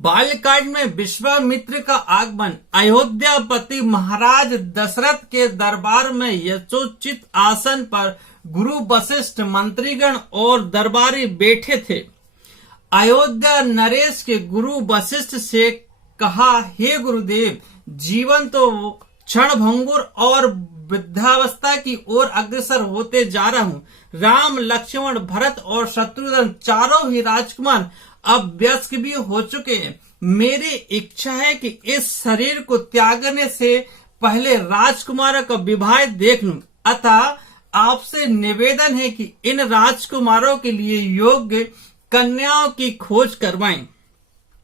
बाल्यकांड में विश्वामित्र का आगमन। अयोध्यापति महाराज दशरथ के दरबार में यथोचित आसन पर गुरु वशिष्ठ, मंत्रीगण और दरबारी बैठे थे। अयोध्या नरेश के गुरु वशिष्ठ से कहा, हे गुरुदेव, जीवन तो क्षणभंगुर और वृद्धावस्था की ओर अग्रसर होते जा रहा हूँ। राम, लक्ष्मण, भरत और शत्रुघ्न चारों ही राजकुमार अब वयस्क भी हो चुके हैं। मेरी इच्छा है कि इस शरीर को त्यागने से पहले राजकुमारों का विवाह देख लूं। अतः आपसे निवेदन है कि इन राजकुमारों के लिए योग्य कन्याओं की खोज करवाएं।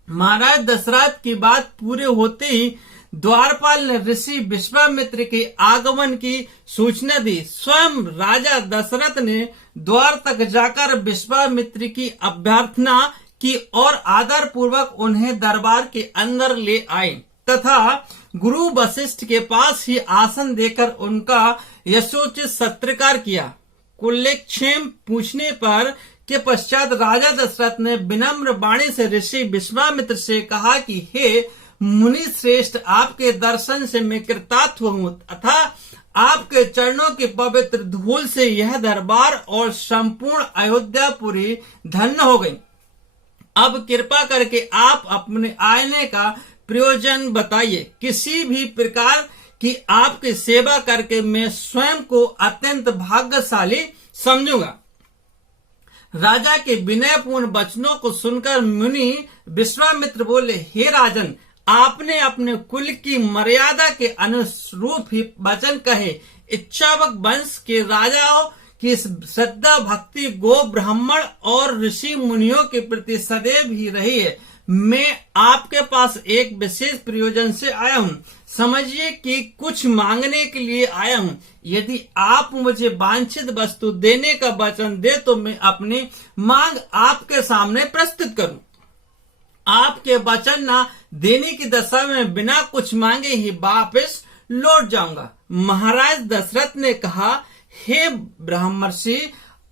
महाराज दशरथ की बात पूरे होते ही द्वारपाल ने ऋषि विश्वामित्र के आगमन की सूचना दी। स्वयं राजा दशरथ ने द्वार तक जाकर विश्वामित्र की अभ्यर्थना की और आदर पूर्वक उन्हें दरबार के अंदर ले आए तथा गुरु वशिष्ठ के पास ही आसन देकर उनका यशोचित सत्कार किया। कुलक्षेम पूछने पर के पश्चात राजा दशरथ ने विनम्र वाणी से ऋषि विश्वामित्र से कहा कि हे मुनि श्रेष्ठ, आपके दर्शन से मैं कृतार्थ हूँ तथा आपके चरणों की पवित्र धूल से यह दरबार और संपूर्ण अयोध्यापुरी धन्य हो गई। अब कृपा करके आप अपने आने का प्रयोजन बताइए। किसी भी प्रकार की आपकी सेवा करके मैं स्वयं को अत्यंत भाग्यशाली समझूंगा। राजा के विनयपूर्ण वचनों को सुनकर मुनि विश्वामित्र बोले, हे राजन, आपने अपने कुल की मर्यादा के अनुरूप ही वचन कहे। इच्छावक वंश के राजाओं की श्रद्धा भक्ति गो ब्राह्मण और ऋषि मुनियों के प्रति सदैव ही रही है। मैं आपके पास एक विशेष प्रयोजन से आया हूँ। समझिए कि कुछ मांगने के लिए आया हूँ। यदि आप मुझे वांछित वस्तु देने का वचन दे तो मैं अपनी मांग आपके सामने प्रस्तुत करूँ। आपके वचन न देने की दशा में बिना कुछ मांगे ही वापस लौट जाऊंगा। महाराज दशरथ ने कहा, हे ब्रह्मर्षि,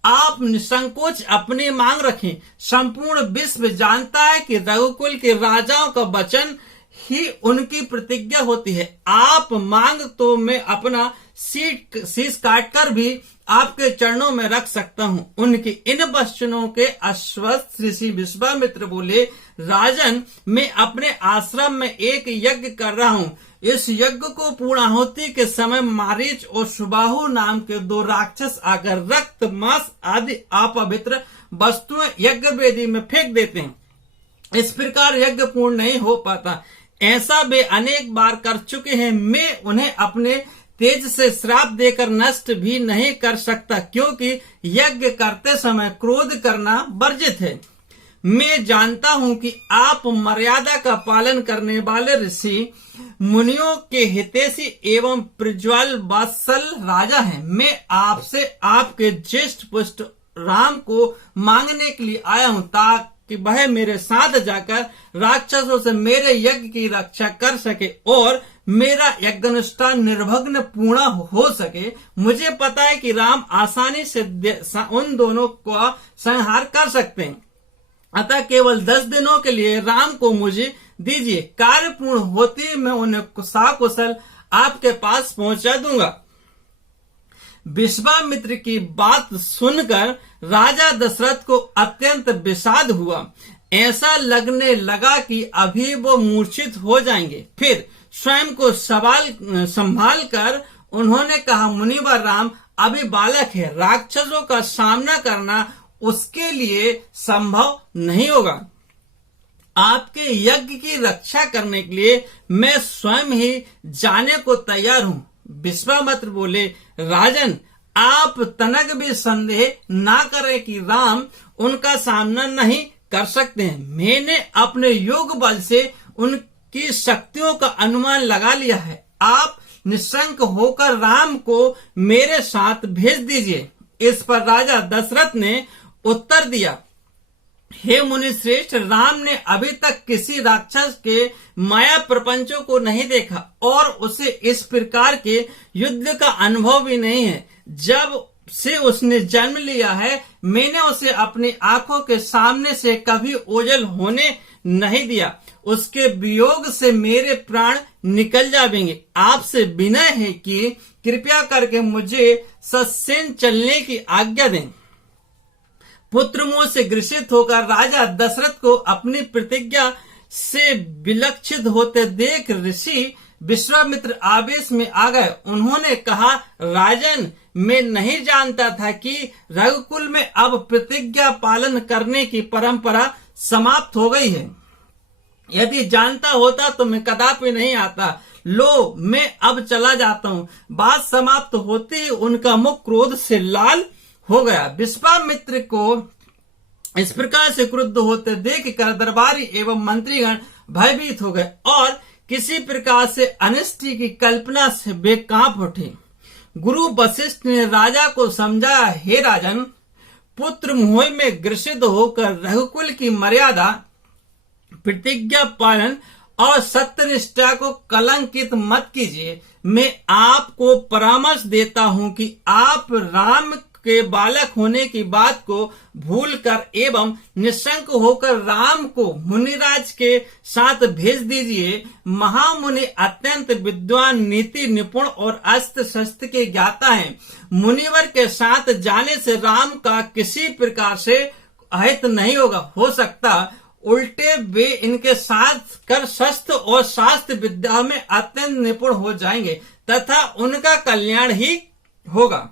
आप निसंकोच अपनी मांग रखें। संपूर्ण विश्व जानता है कि रघुकुल के राजाओं का वचन ही उनकी प्रतिज्ञा होती है। आप मांग तो मैं अपना शीश काटकर भी आपके चरणों में रख सकता हूँ। उनके इन वचनों के आश्वस्त ऋषि विश्वामित्र बोले, राजन, मैं अपने आश्रम में एक यज्ञ कर रहा हूँ। इस यज्ञ को पूर्णाहुति के समय मारीच और सुबाहु नाम के दो राक्षस आकर रक्त, मांस आदि अपवित्र वस्तुएं यज्ञ वेदी में फेंक देते हैं। इस प्रकार यज्ञ पूर्ण नहीं हो पाता। ऐसा वे अनेक बार कर चुके हैं। मैं उन्हें अपने तेज से श्राप देकर नष्ट भी नहीं कर सकता, क्योंकि यज्ञ करते समय क्रोध करना वर्जित है। मैं जानता हूं कि आप मर्यादा का पालन करने वाले ऋषि मुनियों के हितैषी एवं प्रज्वल वात्सल राजा हैं। मैं आपसे आपके ज्येष्ठ पुत्र राम को मांगने के लिए आया हूं, ताकि वह मेरे साथ जाकर राक्षसों से मेरे यज्ञ की रक्षा कर सके और मेरा यज्ञानुष्ठान निर्विघ्न पूर्ण हो सके। मुझे पता है कि राम आसानी से उन दोनों का संहार कर सकते हैं। अतः केवल 10 दिनों के लिए राम को मुझे दीजिए। कार्य पूर्ण होते ही मैं उन्हें सकुशल आपके पास पहुंचा दूंगा। विश्वामित्र की बात सुनकर राजा दशरथ को अत्यंत विषाद हुआ। ऐसा लगने लगा कि अभी वो मूर्छित हो जाएंगे। फिर स्वयं को संभाल कर उन्होंने कहा, मुनिवर राम अभी बालक है। राक्षसों का सामना करना उसके लिए संभव नहीं होगा। आपके यज्ञ की रक्षा करने के लिए मैं स्वयं ही जाने को तैयार हूँ। विश्वामित्र बोले, राजन, आप तनक भी संदेह ना करें कि राम उनका सामना नहीं कर सकते हैं। मैंने अपने योग बल से उनकी शक्तियों का अनुमान लगा लिया है। आप निशंक होकर राम को मेरे साथ भेज दीजिए। इस पर राजा दशरथ ने उत्तर दिया, हे मुनि श्रेष्ठ, राम ने अभी तक किसी राक्षस के माया प्रपंचों को नहीं देखा और उसे इस प्रकार के युद्ध का अनुभव भी नहीं है। जब से उसने जन्म लिया है, मैंने उसे अपनी आंखों के सामने से कभी ओझल होने नहीं दिया। उसके वियोग से मेरे प्राण निकल जाएंगे। आपसे विनय है कि कृपया करके मुझे सत्सेन चलने की आज्ञा दें। पुत्र मोह से ग्रसित होकर राजा दशरथ को अपनी प्रतिज्ञा से विलक्षित होते देख ऋषि विश्वामित्र आवेश में आ गए। उन्होंने कहा, राजन, मैं नहीं जानता था कि रघुकुल में अब प्रतिज्ञा पालन करने की परंपरा समाप्त हो गई है। यदि जानता होता तो मैं कदापि नहीं आता। लो, मैं अब चला जाता हूँ। बात समाप्त होते ही उनका मुख क्रोध से लाल हो गया। विश्वामित्र को इस प्रकार से क्रुद्ध होते देख कर दरबारी एवं मंत्रीगण भयभीत हो गए और किसी प्रकार से अनिष्टि की कल्पना से वे कांप उठे। गुरु वशिष्ठ ने राजा को समझाया, हे राजन, पुत्र मोह में ग्रसित होकर रघुकुल की मर्यादा, प्रतिज्ञा पालन और सत्यनिष्ठा को कलंकित मत कीजिए। मैं आपको परामर्श देता हूं कि आप राम के बालक होने की बात को भूलकर एवं निशंक होकर राम को मुनिराज के साथ भेज दीजिए। महामुनि अत्यंत विद्वान, नीति निपुण और अस्त्र शस्त्र के ज्ञाता हैं। मुनिवर के साथ जाने से राम का किसी प्रकार से अहित नहीं होगा। हो सकता उल्टे वे इनके साथ कर शस्त्र और शास्त्र विद्या में अत्यंत निपुण हो जाएंगे तथा उनका कल्याण ही होगा।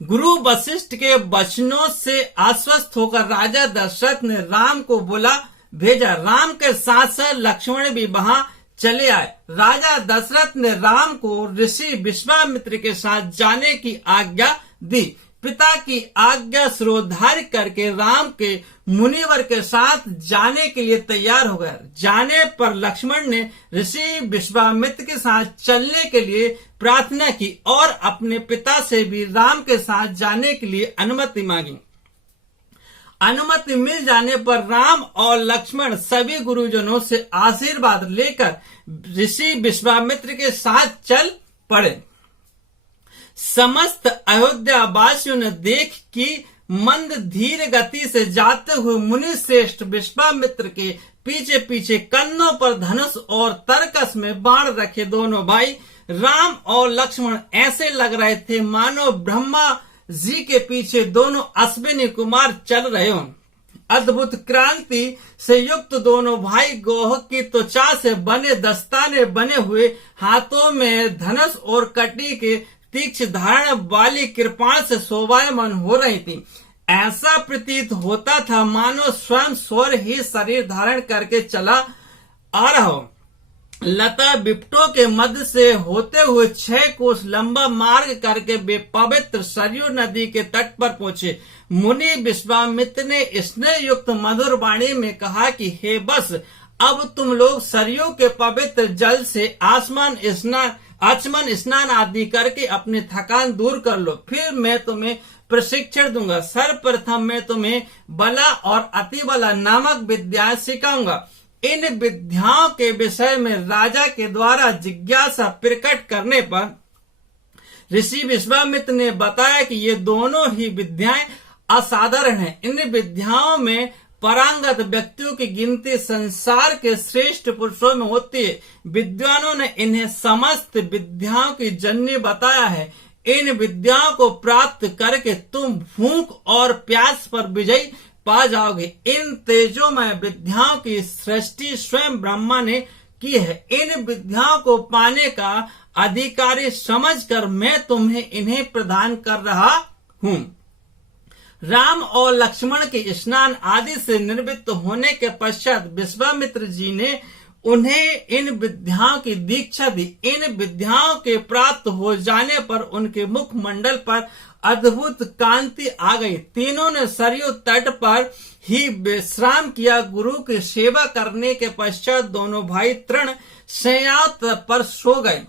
गुरु वशिष्ठ के वचनों से आश्वस्त होकर राजा दशरथ ने राम को बुला भेजा। राम के साथ साथ लक्ष्मण भी वहां चले आए। राजा दशरथ ने राम को ऋषि विश्वामित्र के साथ जाने की आज्ञा दी। पिता की आज्ञा शिरोधार्य करके राम के मुनिवर के साथ जाने के लिए तैयार हो गया। जाने पर लक्ष्मण ने ऋषि विश्वामित्र के साथ चलने के लिए प्रार्थना की और अपने पिता से भी राम के साथ जाने के लिए अनुमति मांगी। अनुमति मिल जाने पर राम और लक्ष्मण सभी गुरुजनों से आशीर्वाद लेकर ऋषि विश्वामित्र के साथ चल पड़े। समस्त अयोध्या वासियों ने देख कि मंद धीर गति से जाते हुए मुनि श्रेष्ठ विश्वामित्र के पीछे पीछे कंधों पर धनुष और तरकस में बाण रखे दोनों भाई राम और लक्ष्मण ऐसे लग रहे थे मानो ब्रह्मा जी के पीछे दोनों अश्विनी कुमार चल रहे हों। अद्भुत क्रांति से युक्त दोनों भाई गोह की त्वचा से बने दस्ताने बने हुए, हाथों में धनुष और कटी के तीक्ष्ण धारण वाली कृपाण से शोभायमान हो रही थी। ऐसा प्रतीत होता था मानो स्वयं स्वर ही शरीर धारण करके चला आ रहा हो। लता बिपटों के मध्य से होते हुए 6 कोस लंबा मार्ग करके वे पवित्र सरयू नदी के तट पर पहुंचे। मुनि विश्वामित्र ने स्नेह युक्त मधुर वाणी में कहा कि हे बस, अब तुम लोग सरयू के पवित्र जल से आचमन स्नान आदि करके अपनी थकान दूर कर लो, फिर मैं तुम्हें प्रशिक्षण दूंगा। सर्वप्रथम मैं तुम्हें बला और अतिबला नामक विद्याएं सिखाऊंगा। इन विद्याओं के विषय में राजा के द्वारा जिज्ञासा प्रकट करने पर ऋषि विश्वामित्र ने बताया कि ये दोनों ही विद्याएं असाधारण हैं। इन विद्याओं में पारंगत व्यक्तियों की गिनती संसार के श्रेष्ठ पुरुषों में होती है। विद्वानों ने इन्हें समस्त विद्याओं की जननी बताया है। इन विद्याओं को प्राप्त करके तुम भूख और प्यास पर विजय पा जाओगे। इन तेजोमय विद्याओं की सृष्टि स्वयं ब्रह्मा ने की है। इन विद्याओं को पाने का अधिकारी समझकर मैं तुम्हें इन्हें प्रदान कर रहा हूँ। राम और लक्ष्मण के स्नान आदि से निर्वृत्त होने के पश्चात विश्वामित्र जी ने उन्हें इन विद्याओं की दीक्षा दी। इन विद्याओं के प्राप्त हो जाने पर उनके मुख मंडल पर अद्भुत कांति आ गई। तीनों ने सरयू तट पर ही विश्राम किया। गुरु की सेवा करने के पश्चात दोनों भाई तृण शय्या पर सो गए।